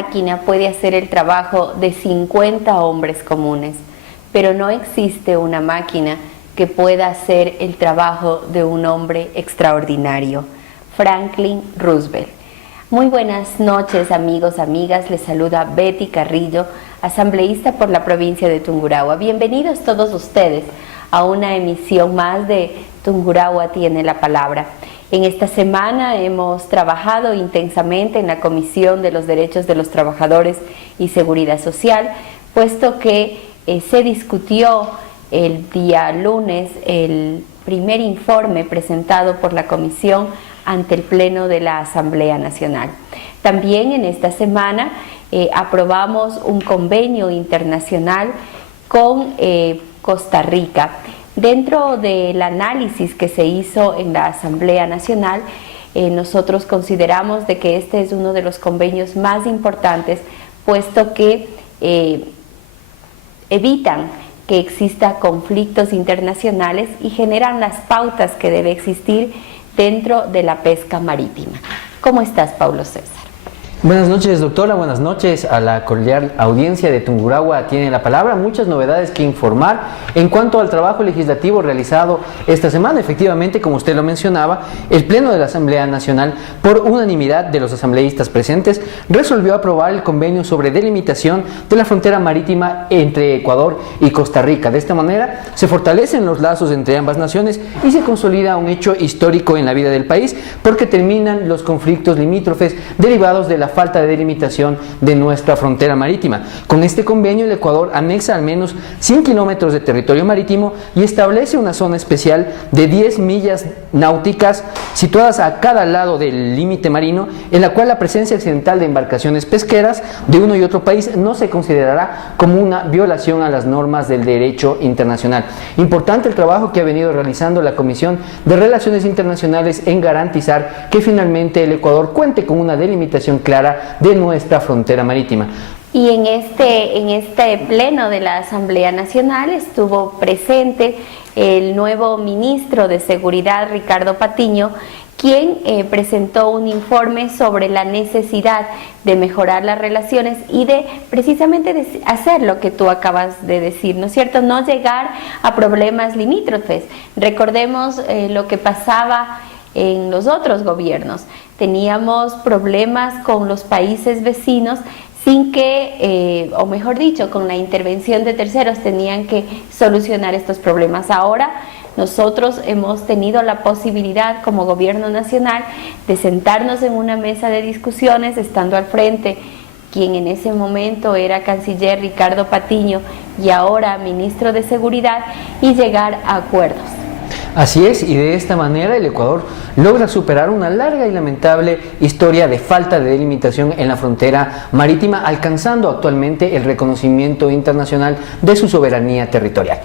máquina puede hacer el trabajo de 50 hombres comunes, pero no existe una máquina que pueda hacer el trabajo de un hombre extraordinario. Franklin Roosevelt. Muy buenas noches, amigos, amigas. Les saluda Betty Carrillo, asambleísta por la provincia de Tungurahua. Bienvenidos todos ustedes a una emisión más de Tungurahua tiene la palabra. En esta semana hemos trabajado intensamente en la Comisión de los Derechos de los Trabajadores y Seguridad Social, puesto que se discutió el día lunes el primer informe presentado por la Comisión ante el Pleno de la Asamblea Nacional. También en esta semana aprobamos un convenio internacional con Costa Rica. Dentro del análisis que se hizo en la Asamblea Nacional, nosotros consideramos de que este es uno de los convenios más importantes, puesto que evitan que exista conflictos internacionales y generan las pautas que debe existir dentro de la pesca marítima. ¿Cómo estás, Paulo César? Buenas noches, doctora. Buenas noches a la cordial audiencia de Tungurahua tiene la palabra. Muchas novedades que informar en cuanto al trabajo legislativo realizado esta semana. Efectivamente, como usted lo mencionaba, el Pleno de la Asamblea Nacional, por unanimidad de los asambleístas presentes, resolvió aprobar el convenio sobre delimitación de la frontera marítima entre Ecuador y Costa Rica. De esta manera, se fortalecen los lazos entre ambas naciones y se consolida un hecho histórico en la vida del país, porque terminan los conflictos limítrofes derivados de la falta de delimitación de nuestra frontera marítima. Con este convenio, el Ecuador anexa al menos 100 kilómetros de territorio marítimo y establece una zona especial de 10 millas náuticas situadas a cada lado del límite marino, en la cual la presencia accidental de embarcaciones pesqueras de uno y otro país no se considerará como una violación a las normas del derecho internacional. Importante el trabajo que ha venido realizando la Comisión de Relaciones Internacionales en garantizar que finalmente el Ecuador cuente con una delimitación clara de nuestra frontera marítima. Y en este pleno de la Asamblea Nacional estuvo presente el nuevo ministro de Seguridad, Ricardo Patiño, quien presentó un informe sobre la necesidad de mejorar las relaciones y de precisamente hacer lo que tú acabas de decir, ¿no es cierto? No llegar a problemas limítrofes. Recordemos lo que pasaba en los otros gobiernos. Teníamos problemas con los países vecinos sin que, o mejor dicho, con la intervención de terceros tenían que solucionar estos problemas. Ahora nosotros hemos tenido la posibilidad como gobierno nacional de sentarnos en una mesa de discusiones, estando al frente quien en ese momento era canciller Ricardo Patiño y ahora ministro de Seguridad, y llegar a acuerdos. Así es, y de esta manera el Ecuador logra superar una larga y lamentable historia de falta de delimitación en la frontera marítima, alcanzando actualmente el reconocimiento internacional de su soberanía territorial.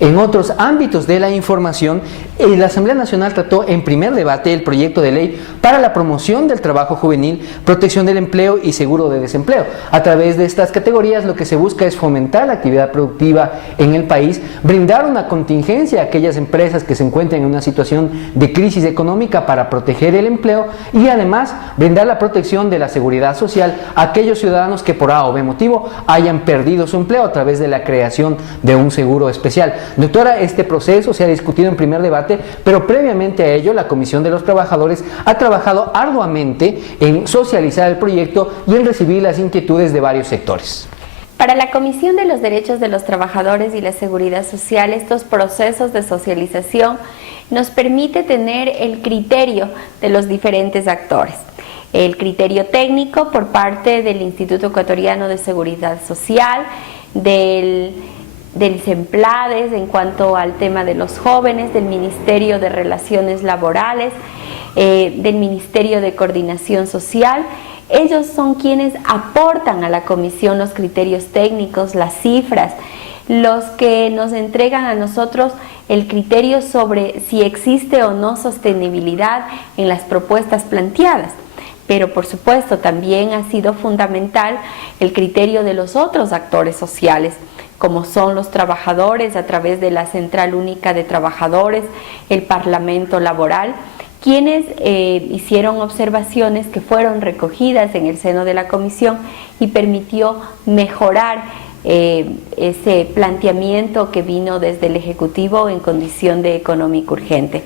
En otros ámbitos de la información, la Asamblea Nacional trató en primer debate el proyecto de ley para la promoción del trabajo juvenil, protección del empleo y seguro de desempleo. A través de estas categorías, lo que se busca es fomentar la actividad productiva en el país, brindar una contingencia a aquellas empresas que se encuentren en una situación de crisis económica para proteger el empleo y además brindar la protección de la seguridad social a aquellos ciudadanos que por A o B motivo hayan perdido su empleo a través de la creación de un seguro especial. Doctora, este proceso se ha discutido en primer debate, pero previamente a ello la Comisión de los Trabajadores ha trabajado arduamente en socializar el proyecto y en recibir las inquietudes de varios sectores. Para la Comisión de los Derechos de los Trabajadores y la Seguridad Social, estos procesos de socialización nos permite tener el criterio de los diferentes actores. El criterio técnico por parte del Instituto Ecuatoriano de Seguridad Social, del SEMPLADES en cuanto al tema de los jóvenes, del Ministerio de Relaciones Laborales, del Ministerio de Coordinación Social. Ellos son quienes aportan a la comisión los criterios técnicos, las cifras, los que nos entregan a nosotros el criterio sobre si existe o no sostenibilidad en las propuestas planteadas. Pero por supuesto también ha sido fundamental el criterio de los otros actores sociales, como son los trabajadores a través de la Central Única de Trabajadores, el Parlamento Laboral, quienes hicieron observaciones que fueron recogidas en el seno de la comisión y permitió mejorar ese planteamiento que vino desde el Ejecutivo en condición de económica urgente,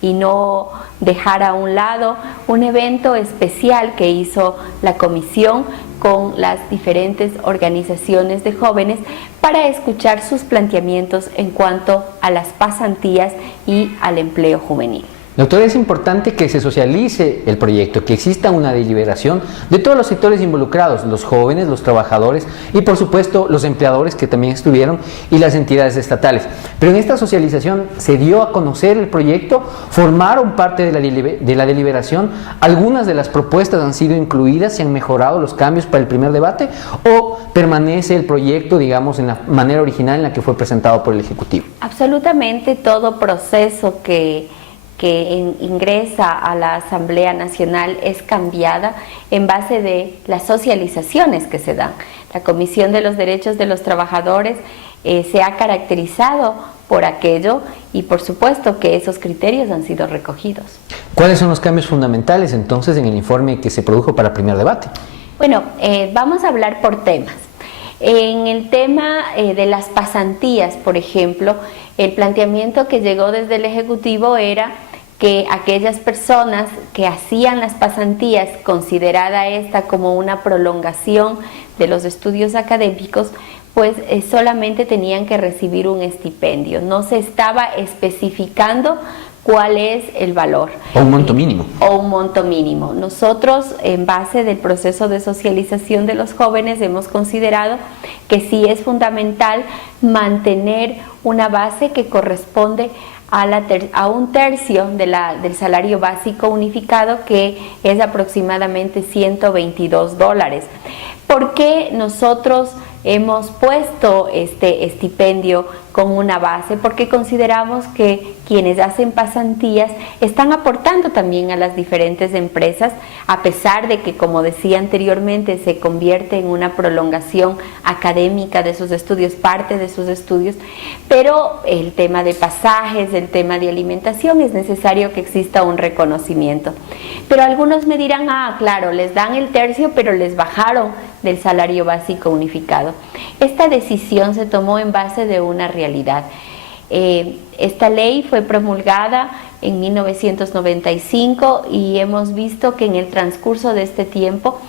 y no dejar a un lado un evento especial que hizo la comisión con las diferentes organizaciones de jóvenes para escuchar sus planteamientos en cuanto a las pasantías y al empleo juvenil. Doctora, es importante que se socialice el proyecto, que exista una deliberación de todos los sectores involucrados, los jóvenes, los trabajadores y por supuesto los empleadores que también estuvieron y las entidades estatales. Pero en esta socialización se dio a conocer el proyecto, formaron parte de la deliberación, algunas de las propuestas han sido incluidas, se han mejorado los cambios para el primer debate o permanece el proyecto, digamos, en la manera original en la que fue presentado por el Ejecutivo. Absolutamente todo proceso que ingresa a la Asamblea Nacional es cambiada en base de las socializaciones que se dan. La Comisión de los Derechos de los Trabajadores se ha caracterizado por aquello y por supuesto que esos criterios han sido recogidos. ¿Cuáles son los cambios fundamentales entonces en el informe que se produjo para el primer debate? Bueno, vamos a hablar por temas. En el tema de las pasantías, por ejemplo, el planteamiento que llegó desde el Ejecutivo era que aquellas personas que hacían las pasantías, considerada esta como una prolongación de los estudios académicos, pues solamente tenían que recibir un estipendio. No se estaba especificando cuál es el valor. O un monto mínimo. O un monto mínimo. Nosotros, en base del proceso de socialización de los jóvenes, hemos considerado que sí es fundamental mantener una base que corresponde a un tercio del salario básico unificado, que es aproximadamente $122. ¿Por qué nosotros hemos puesto este estipendio con una base? Porque consideramos que quienes hacen pasantías están aportando también a las diferentes empresas, a pesar de que, como decía anteriormente, se convierte en una prolongación académica de sus estudios, parte de sus estudios, pero el tema de pasajes, el tema de alimentación, es necesario que exista un reconocimiento. Pero algunos me dirán, claro, les dan el tercio, pero les bajaron del salario básico unificado. Esta decisión se tomó en base de una realidad. Esta ley fue promulgada en 1995 y hemos visto que en el transcurso de este tiempo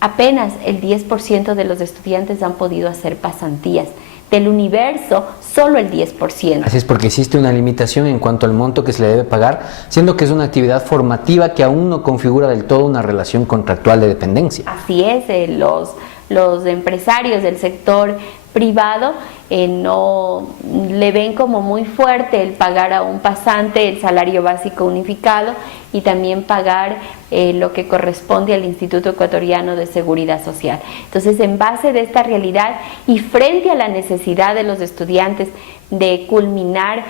apenas el 10% de los estudiantes han podido hacer pasantías. Del universo, solo el 10%. Así es, porque existe una limitación en cuanto al monto que se le debe pagar, siendo que es una actividad formativa que aún no configura del todo una relación contractual de dependencia. Así es, los empresarios del sector privado no le ven como muy fuerte el pagar a un pasante el salario básico unificado y también pagar lo que corresponde al Instituto Ecuatoriano de Seguridad Social. Entonces, en base de esta realidad y frente a la necesidad de los estudiantes de culminar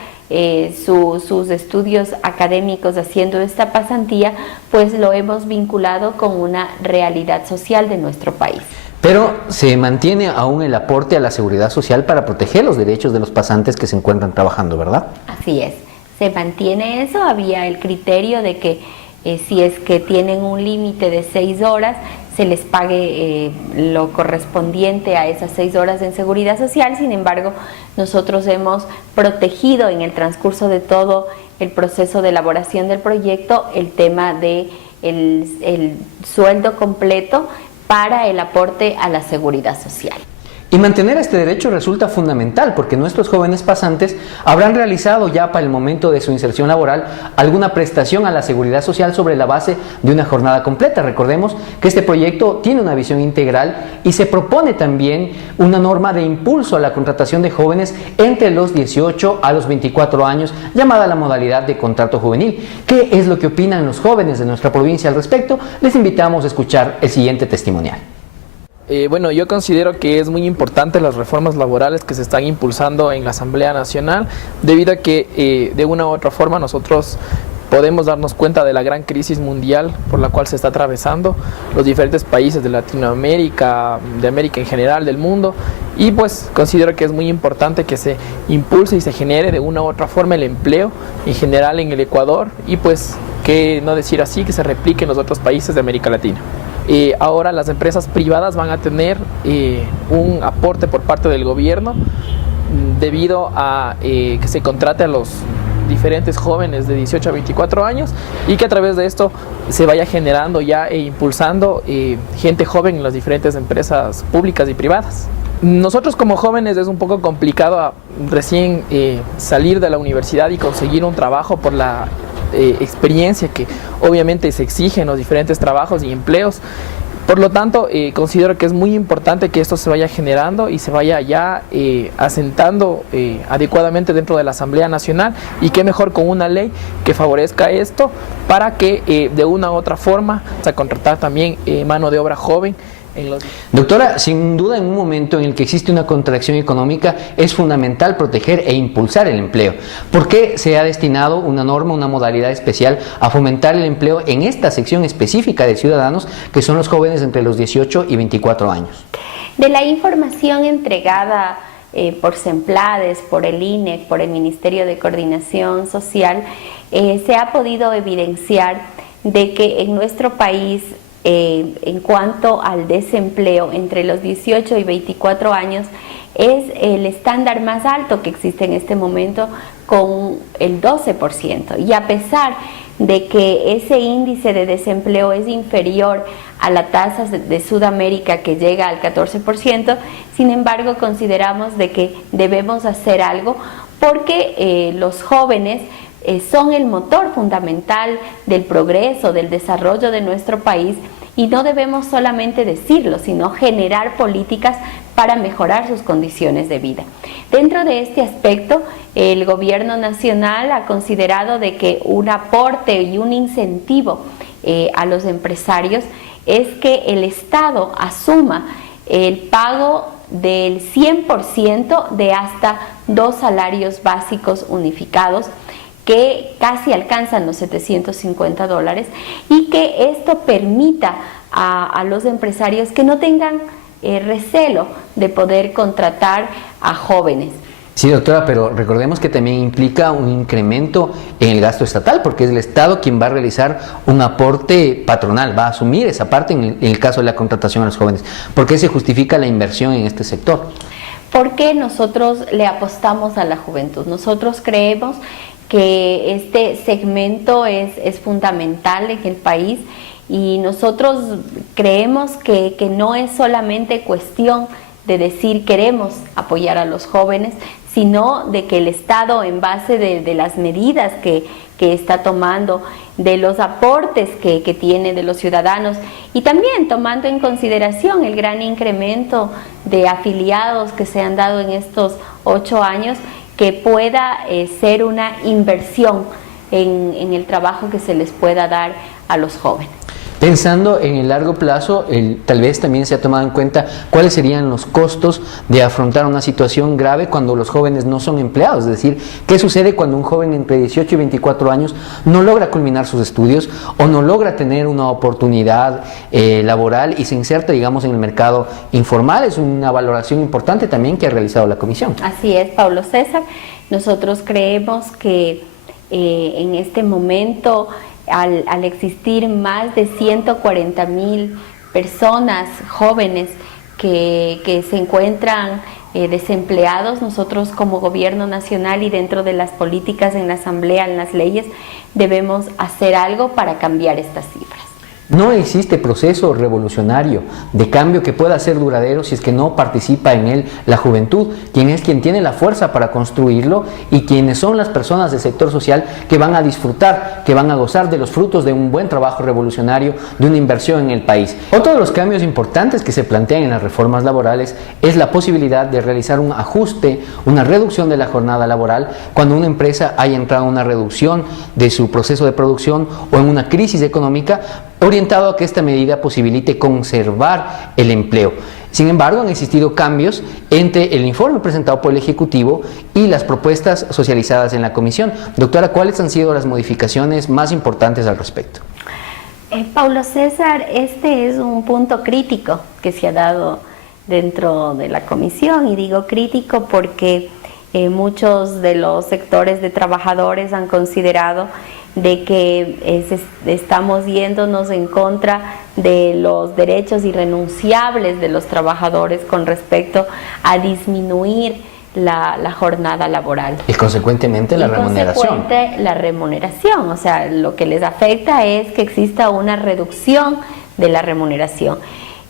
sus estudios académicos haciendo esta pasantía, pues lo hemos vinculado con una realidad social de nuestro país. Pero se mantiene aún el aporte a la seguridad social para proteger los derechos de los pasantes que se encuentran trabajando, ¿verdad? Así es, se mantiene eso. Había el criterio de que si es que tienen un límite de 6 horas, se les pague lo correspondiente a esas 6 horas en seguridad social. Sin embargo, nosotros hemos protegido en el transcurso de todo el proceso de elaboración del proyecto el tema de el sueldo completo para el aporte a la seguridad social. Y mantener este derecho resulta fundamental porque nuestros jóvenes pasantes habrán realizado ya para el momento de su inserción laboral alguna prestación a la seguridad social sobre la base de una jornada completa. Recordemos que este proyecto tiene una visión integral y se propone también una norma de impulso a la contratación de jóvenes entre los 18 a los 24 años, llamada la modalidad de contrato juvenil. ¿Qué es lo que opinan los jóvenes de nuestra provincia al respecto? Les invitamos a escuchar el siguiente testimonial. Bueno, yo considero que es muy importante las reformas laborales que se están impulsando en la Asamblea Nacional, debido a que de una u otra forma nosotros podemos darnos cuenta de la gran crisis mundial por la cual se está atravesando los diferentes países de Latinoamérica, de América en general, del mundo, y pues considero que es muy importante que se impulse y se genere de una u otra forma el empleo en general en el Ecuador, y pues, que no decir así, que se replique en los otros países de América Latina. Ahora las empresas privadas van a tener un aporte por parte del gobierno debido a que se contrate a los diferentes jóvenes de 18 a 24 años y que a través de esto se vaya generando ya e impulsando gente joven en las diferentes empresas públicas y privadas. Nosotros como jóvenes es un poco complicado recién salir de la universidad y conseguir un trabajo por la experiencia que obviamente se exige en los diferentes trabajos y empleos. Por lo tanto, considero que es muy importante que esto se vaya generando y se vaya ya asentando adecuadamente dentro de la Asamblea Nacional, y qué mejor con una ley que favorezca esto para que de una u otra forma se contratar también mano de obra joven. Doctora, sin duda en un momento en el que existe una contracción económica es fundamental proteger e impulsar el empleo. ¿Por qué se ha destinado una norma, una modalidad especial a fomentar el empleo en esta sección específica de ciudadanos que son los jóvenes entre los 18 y 24 años? De la información entregada por SEMPLADES, por el INEC, por el Ministerio de Coordinación Social, se ha podido evidenciar de que en nuestro país en cuanto al desempleo entre los 18 y 24 años es el estándar más alto que existe en este momento, con el 12%, y a pesar de que ese índice de desempleo es inferior a la tasa de Sudamérica, que llega al 14%, sin embargo consideramos de que debemos hacer algo porque los jóvenes son el motor fundamental del progreso, del desarrollo de nuestro país, y no debemos solamente decirlo, sino generar políticas para mejorar sus condiciones de vida. Dentro de este aspecto, el gobierno nacional ha considerado de que un aporte y un incentivo a los empresarios es que el Estado asuma el pago del 100% de hasta 2 salarios básicos unificados, que casi alcanzan los $750, y que esto permita a los empresarios que no tengan recelo de poder contratar a jóvenes. Sí, doctora, pero recordemos que también implica un incremento en el gasto estatal, porque es el Estado quien va a realizar un aporte patronal, va a asumir esa parte en el caso de la contratación a los jóvenes. ¿Por qué se justifica la inversión en este sector? Porque nosotros le apostamos a la juventud. Nosotros creemos que este segmento es fundamental en el país, y nosotros creemos que no es solamente cuestión de decir queremos apoyar a los jóvenes, sino de que el Estado, en base de las medidas que está tomando, de los aportes que tiene de los ciudadanos, y también tomando en consideración el gran incremento de afiliados que se han dado en estos 8 años, que pueda ser una inversión en el trabajo que se les pueda dar a los jóvenes. Pensando en el largo plazo, tal vez también se ha tomado en cuenta cuáles serían los costos de afrontar una situación grave cuando los jóvenes no son empleados. Es decir, ¿qué sucede cuando un joven entre 18 y 24 años no logra culminar sus estudios o no logra tener una oportunidad laboral y se inserta, digamos, en el mercado informal? Es una valoración importante también que ha realizado la comisión. Así es, Pablo César. Nosotros creemos que en este momento, al existir más de 140,000 personas jóvenes que se encuentran desempleados, nosotros como gobierno nacional y dentro de las políticas en la asamblea, en las leyes, debemos hacer algo para cambiar estas cifras. No existe proceso revolucionario de cambio que pueda ser duradero si es que no participa en él la juventud, quien tiene la fuerza para construirlo, y quienes son las personas del sector social que van a disfrutar, que van a gozar de los frutos de un buen trabajo revolucionario, de una inversión en el país. Otro de los cambios importantes que se plantean en las reformas laborales es la posibilidad de realizar un ajuste, una reducción de la jornada laboral cuando una empresa haya entrado en una reducción de su proceso de producción o en una crisis económica, orientado a que esta medida posibilite conservar el empleo. Sin embargo, han existido cambios entre el informe presentado por el Ejecutivo y las propuestas socializadas en la comisión. Doctora, ¿cuáles han sido las modificaciones más importantes al respecto? Paulo César, este es un punto crítico que se ha dado dentro de la comisión, y digo crítico porque muchos de los sectores de trabajadores han considerado de que estamos yéndonos en contra de los derechos irrenunciables de los trabajadores con respecto a disminuir la jornada laboral. Y consecuentemente la remuneración. La remuneración, o sea, lo que les afecta es que exista una reducción de la remuneración.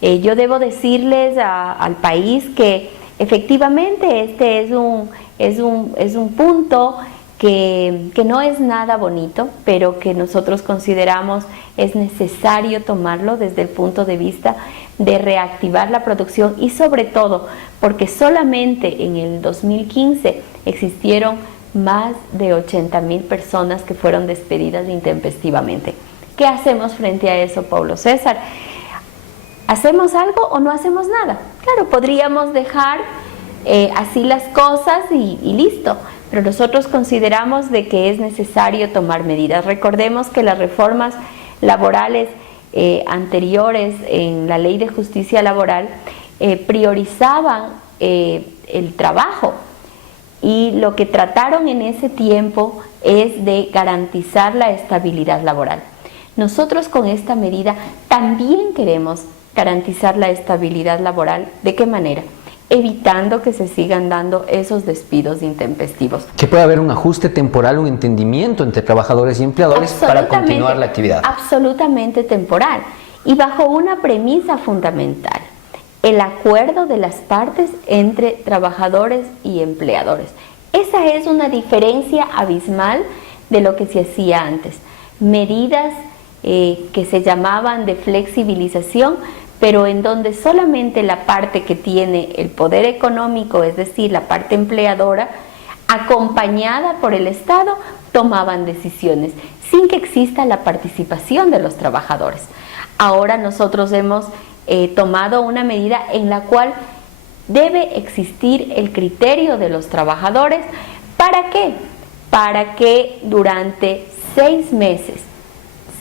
Yo debo decirles al país que efectivamente este es un punto que no es nada bonito, pero que nosotros consideramos es necesario tomarlo desde el punto de vista de reactivar la producción, y sobre todo porque solamente en el 2015 existieron más de 80,000 personas que fueron despedidas intempestivamente. ¿Qué hacemos frente a eso, Paulo César? ¿Hacemos algo o no hacemos nada? Claro, podríamos dejar así las cosas y listo, pero nosotros consideramos de que es necesario tomar medidas. Recordemos que las reformas laborales anteriores en la Ley de Justicia Laboral priorizaban el trabajo, y lo que trataron en ese tiempo es de garantizar la estabilidad laboral. Nosotros con esta medida también queremos garantizar la estabilidad laboral. ¿De qué manera? Evitando que se sigan dando esos despidos intempestivos. Que puede haber un ajuste temporal, un entendimiento entre trabajadores y empleadores para continuar la actividad. Absolutamente temporal, y bajo una premisa fundamental: el acuerdo de las partes entre trabajadores y empleadores. Esa es una diferencia abismal de lo que se hacía antes. Medidas que se llamaban de flexibilización, pero en donde solamente la parte que tiene el poder económico, es decir, la parte empleadora, acompañada por el Estado, tomaban decisiones sin que exista la participación de los trabajadores. Ahora nosotros hemos tomado una medida en la cual debe existir el criterio de los trabajadores. ¿Para qué? Para que durante 6 meses,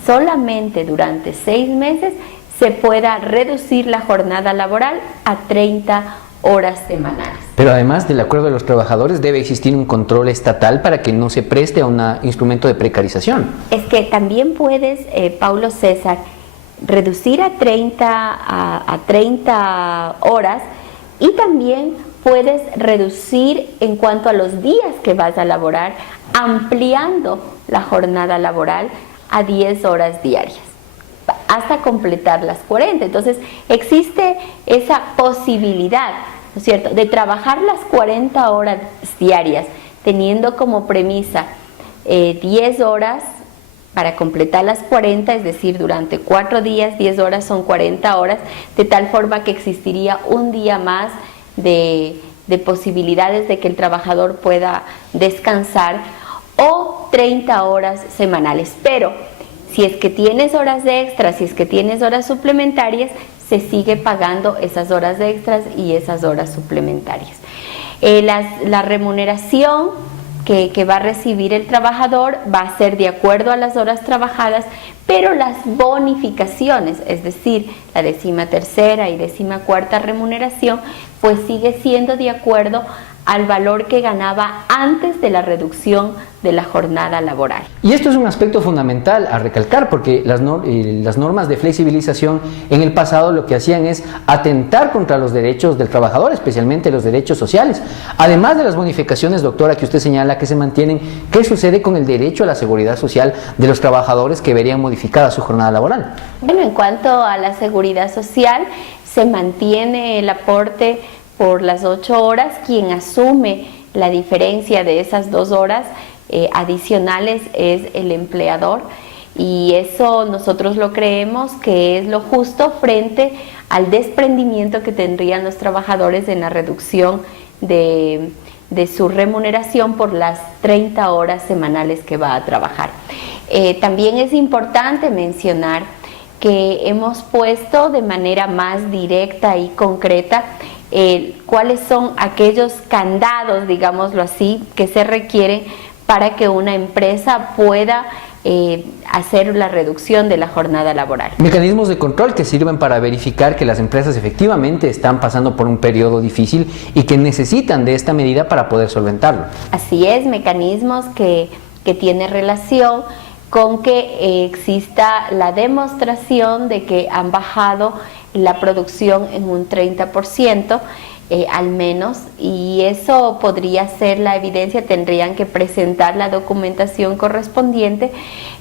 solamente durante 6 meses, se pueda reducir la jornada laboral a 30 horas semanales. Pero además del acuerdo de los trabajadores, debe existir un control estatal para que no se preste a un instrumento de precarización. Es que también puedes, Paulo César, reducir a 30 horas, y también puedes reducir en cuanto a los días que vas a laborar, ampliando la jornada laboral a 10 horas diarias, hasta completar las 40. Entonces existe esa posibilidad, ¿no es cierto?, de trabajar las 40 horas diarias, teniendo como premisa 10 horas para completar las 40, es decir, durante 4 días, 10 horas son 40 horas, de tal forma que existiría un día más de posibilidades de que el trabajador pueda descansar, o 30 horas semanales. Pero si es que tienes horas extras, si es que tienes horas suplementarias, se sigue pagando esas horas extras y esas horas suplementarias. La remuneración que va a recibir el trabajador va a ser de acuerdo a las horas trabajadas, pero las bonificaciones, es decir, la 13ª y 14ª remuneración, pues sigue siendo de acuerdo al valor que ganaba antes de la reducción de la jornada laboral. Y esto es un aspecto fundamental a recalcar, porque las normas de flexibilización en el pasado lo que hacían es atentar contra los derechos del trabajador, especialmente los derechos sociales. Además de las bonificaciones, doctora, que usted señala que se mantienen, ¿qué sucede con el derecho a la seguridad social de los trabajadores que verían modificada su jornada laboral? Bueno, en cuanto a la seguridad social, se mantiene el aporte por las 8 horas. Quien asume la diferencia de esas 2 horas adicionales es el empleador, y eso nosotros lo creemos que es lo justo frente al desprendimiento que tendrían los trabajadores en la reducción de su remuneración por las 30 horas semanales que va a trabajar. También es importante mencionar que hemos puesto de manera más directa y concreta cuáles son aquellos candados, digámoslo así, que se requieren para que una empresa pueda hacer la reducción de la jornada laboral. Mecanismos de control que sirven para verificar que las empresas efectivamente están pasando por un periodo difícil y que necesitan de esta medida para poder solventarlo. Así es, mecanismos que tienen relación con que exista la demostración de que han bajado la producción en un 30%, al menos, y eso podría ser la evidencia. Tendrían que presentar la documentación correspondiente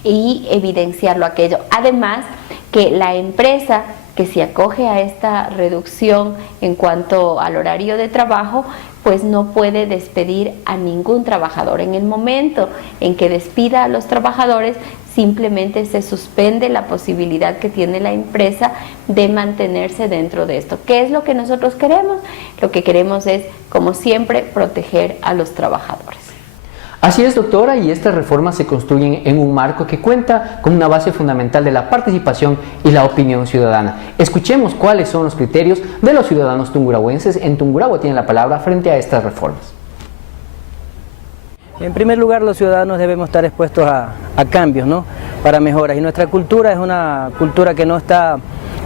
y evidenciarlo aquello. Además, que la empresa que se acoge a esta reducción en cuanto al horario de trabajo, pues no puede despedir a ningún trabajador. En el momento en que despida a los trabajadores, simplemente se suspende la posibilidad que tiene la empresa de mantenerse dentro de esto. ¿Qué es lo que nosotros queremos? Lo que queremos es, como siempre, proteger a los trabajadores. Así es, doctora, y estas reformas se construyen en un marco que cuenta con una base fundamental de la participación y la opinión ciudadana. Escuchemos cuáles son los criterios de los ciudadanos tungurahuenses. En Tungurahua tienen la palabra frente a estas reformas. En primer lugar, los ciudadanos debemos estar expuestos a cambios, ¿no?, para mejoras, y nuestra cultura es una cultura que no está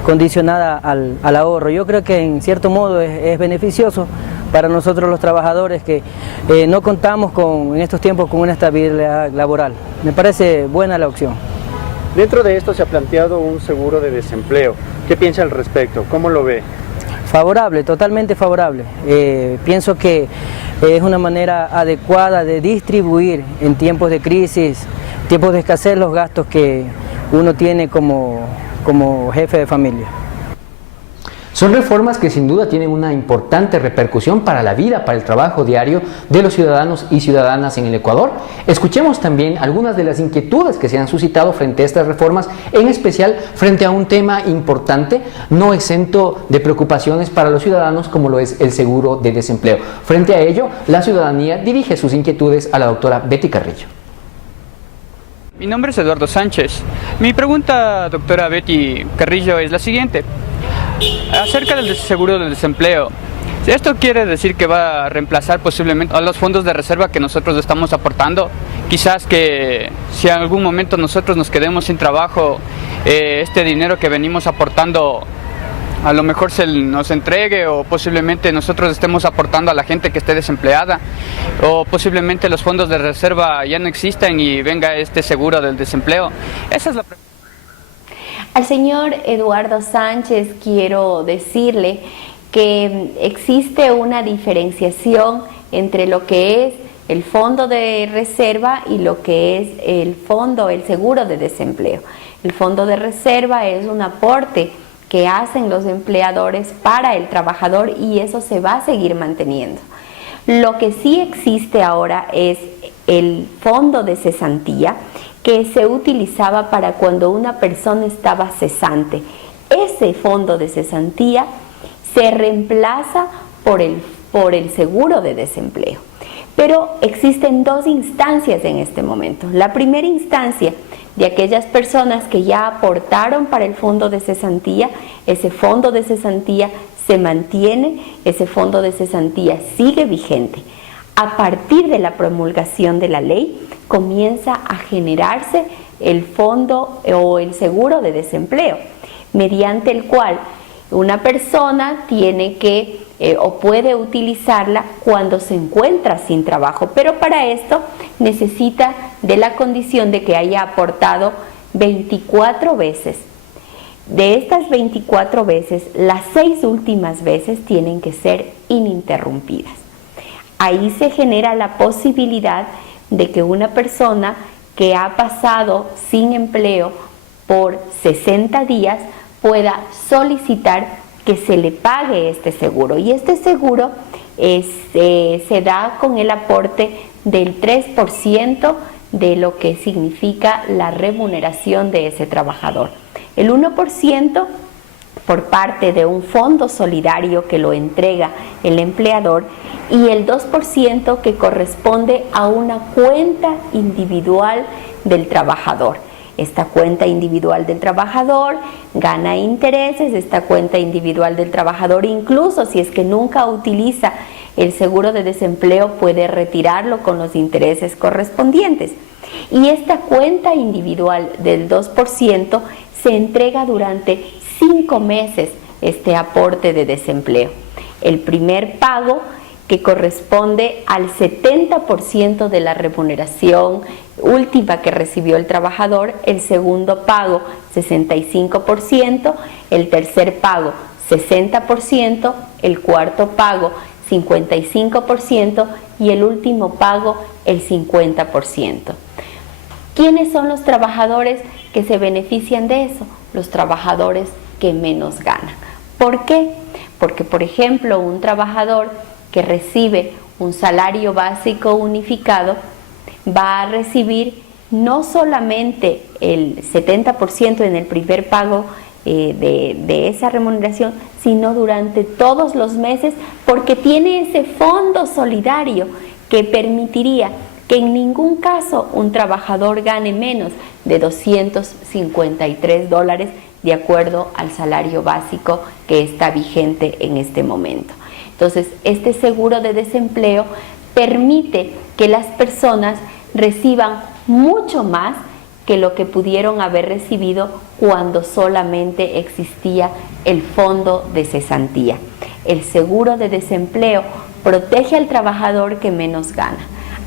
condicionada al ahorro. Yo creo que en cierto modo es beneficioso para nosotros los trabajadores que no contamos en estos tiempos con una estabilidad laboral. Me parece buena la opción. Dentro de esto se ha planteado un seguro de desempleo. ¿Qué piensa al respecto? ¿Cómo lo ve? Favorable, totalmente favorable. Pienso que es una manera adecuada de distribuir en tiempos de crisis, tiempos de escasez, los gastos que uno tiene como jefe de familia. Son reformas que sin duda tienen una importante repercusión para la vida, para el trabajo diario de los ciudadanos y ciudadanas en el Ecuador. Escuchemos también algunas de las inquietudes que se han suscitado frente a estas reformas, en especial frente a un tema importante, no exento de preocupaciones para los ciudadanos, como lo es el seguro de desempleo. Frente a ello, la ciudadanía dirige sus inquietudes a la doctora Betty Carrillo. Mi nombre es Eduardo Sánchez. Mi pregunta, doctora Betty Carrillo, es la siguiente. Acerca del seguro del desempleo, ¿esto quiere decir que va a reemplazar posiblemente a los fondos de reserva que nosotros estamos aportando? Quizás que si en algún momento nosotros nos quedemos sin trabajo, este dinero que venimos aportando a lo mejor se nos entregue, o posiblemente nosotros estemos aportando a la gente que esté desempleada, o posiblemente los fondos de reserva ya no existen y venga este seguro del desempleo. Esa es la pregunta. Al señor Eduardo Sánchez quiero decirle que existe una diferenciación entre lo que es el fondo de reserva y lo que es el seguro de desempleo. El fondo de reserva es un aporte que hacen los empleadores para el trabajador y eso se va a seguir manteniendo. Lo que sí existe ahora es el fondo de cesantía, que se utilizaba para cuando una persona estaba cesante. Ese fondo de cesantía se reemplaza por el seguro de desempleo. Pero existen dos instancias en este momento. La primera instancia de aquellas personas que ya aportaron para el fondo de cesantía, ese fondo de cesantía se mantiene, ese fondo de cesantía sigue vigente. A partir de la promulgación de la ley, comienza a generarse el fondo o el seguro de desempleo, mediante el cual una persona tiene que o puede utilizarla cuando se encuentra sin trabajo, pero para esto necesita de la condición de que haya aportado 24 veces. De estas 24 veces, las 6 últimas veces tienen que ser ininterrumpidas. Ahí se genera la posibilidad de que una persona que ha pasado sin empleo por 60 días pueda solicitar que se le pague este seguro. Y este seguro se da con el aporte del 3% de lo que significa la remuneración de ese trabajador. El 1% por parte de un fondo solidario que lo entrega el empleador, y el 2% que corresponde a una cuenta individual del trabajador. esta cuenta individual del trabajador gana intereses, esta cuenta individual del trabajador, incluso si es que nunca utiliza el seguro de desempleo, puede retirarlo con los intereses correspondientes. Y esta cuenta individual del 2% se entrega durante 5 meses este aporte de desempleo. El primer pago, que corresponde al 70% de la remuneración última que recibió el trabajador, el segundo pago 65%, el tercer pago 60%, el cuarto pago 55% y el último pago el 50%. ¿Quiénes son los trabajadores que se benefician de eso? Los trabajadores que menos ganan. ¿Por qué? Porque, por ejemplo, un trabajador que recibe un salario básico unificado va a recibir no solamente el 70% en el primer pago de esa remuneración, sino durante todos los meses, porque tiene ese fondo solidario que permitiría que en ningún caso un trabajador gane menos de $253 de acuerdo al salario básico que está vigente en este momento. Entonces, este seguro de desempleo permite que las personas reciban mucho más que lo que pudieron haber recibido cuando solamente existía el fondo de cesantía. El seguro de desempleo protege al trabajador que menos gana,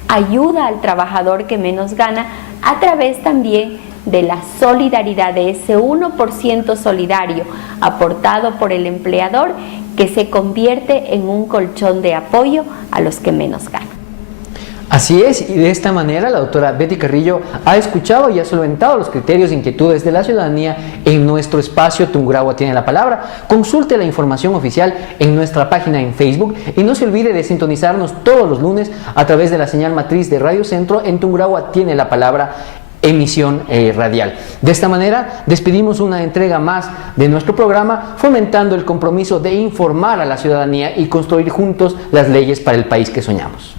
ayuda al trabajador que menos gana a través también de la solidaridad, de ese 1% solidario aportado por el empleador, que se convierte en un colchón de apoyo a los que menos ganan. Así es, y de esta manera la doctora Betty Carrillo ha escuchado y ha solventado los criterios e inquietudes de la ciudadanía en nuestro espacio Tungurahua tiene la palabra. Consulte la información oficial en nuestra página en Facebook y no se olvide de sintonizarnos todos los lunes a través de la señal matriz de Radio Centro en Tungurahua tiene la palabra, emisión radial. De esta manera despedimos una entrega más de nuestro programa, fomentando el compromiso de informar a la ciudadanía y construir juntos las leyes para el país que soñamos.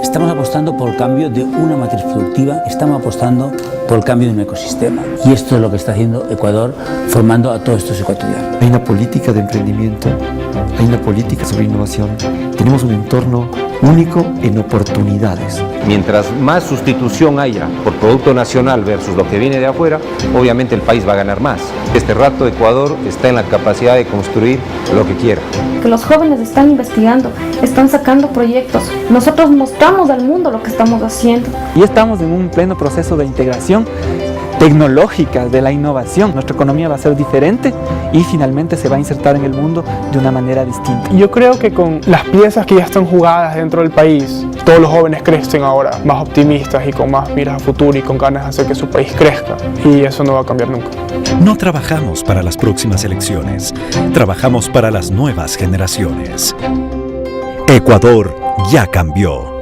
Estamos apostando por el cambio de una matriz productiva, estamos apostando por el cambio de un ecosistema. Y esto es lo que está haciendo Ecuador, formando a todos estos ecuatorianos. Hay una política de emprendimiento, hay una política sobre innovación, tenemos un entorno único en oportunidades. Mientras más sustitución haya por producto nacional versus lo que viene de afuera, obviamente el país va a ganar más. Este rato Ecuador está en la capacidad de construir lo que quiera. Que los jóvenes están investigando, están sacando proyectos. Nosotros mostramos al mundo lo que estamos haciendo. Y estamos en un pleno proceso de integración tecnológica, de la innovación. Nuestra economía va a ser diferente y finalmente se va a insertar en el mundo de una manera distinta. Yo creo que con las piezas que ya están jugadas dentro del país, todos los jóvenes crecen ahora más optimistas y con más miras a futuro y con ganas de hacer que su país crezca. Y eso no va a cambiar nunca. No trabajamos para las próximas elecciones, trabajamos para las nuevas generaciones. Ecuador ya cambió.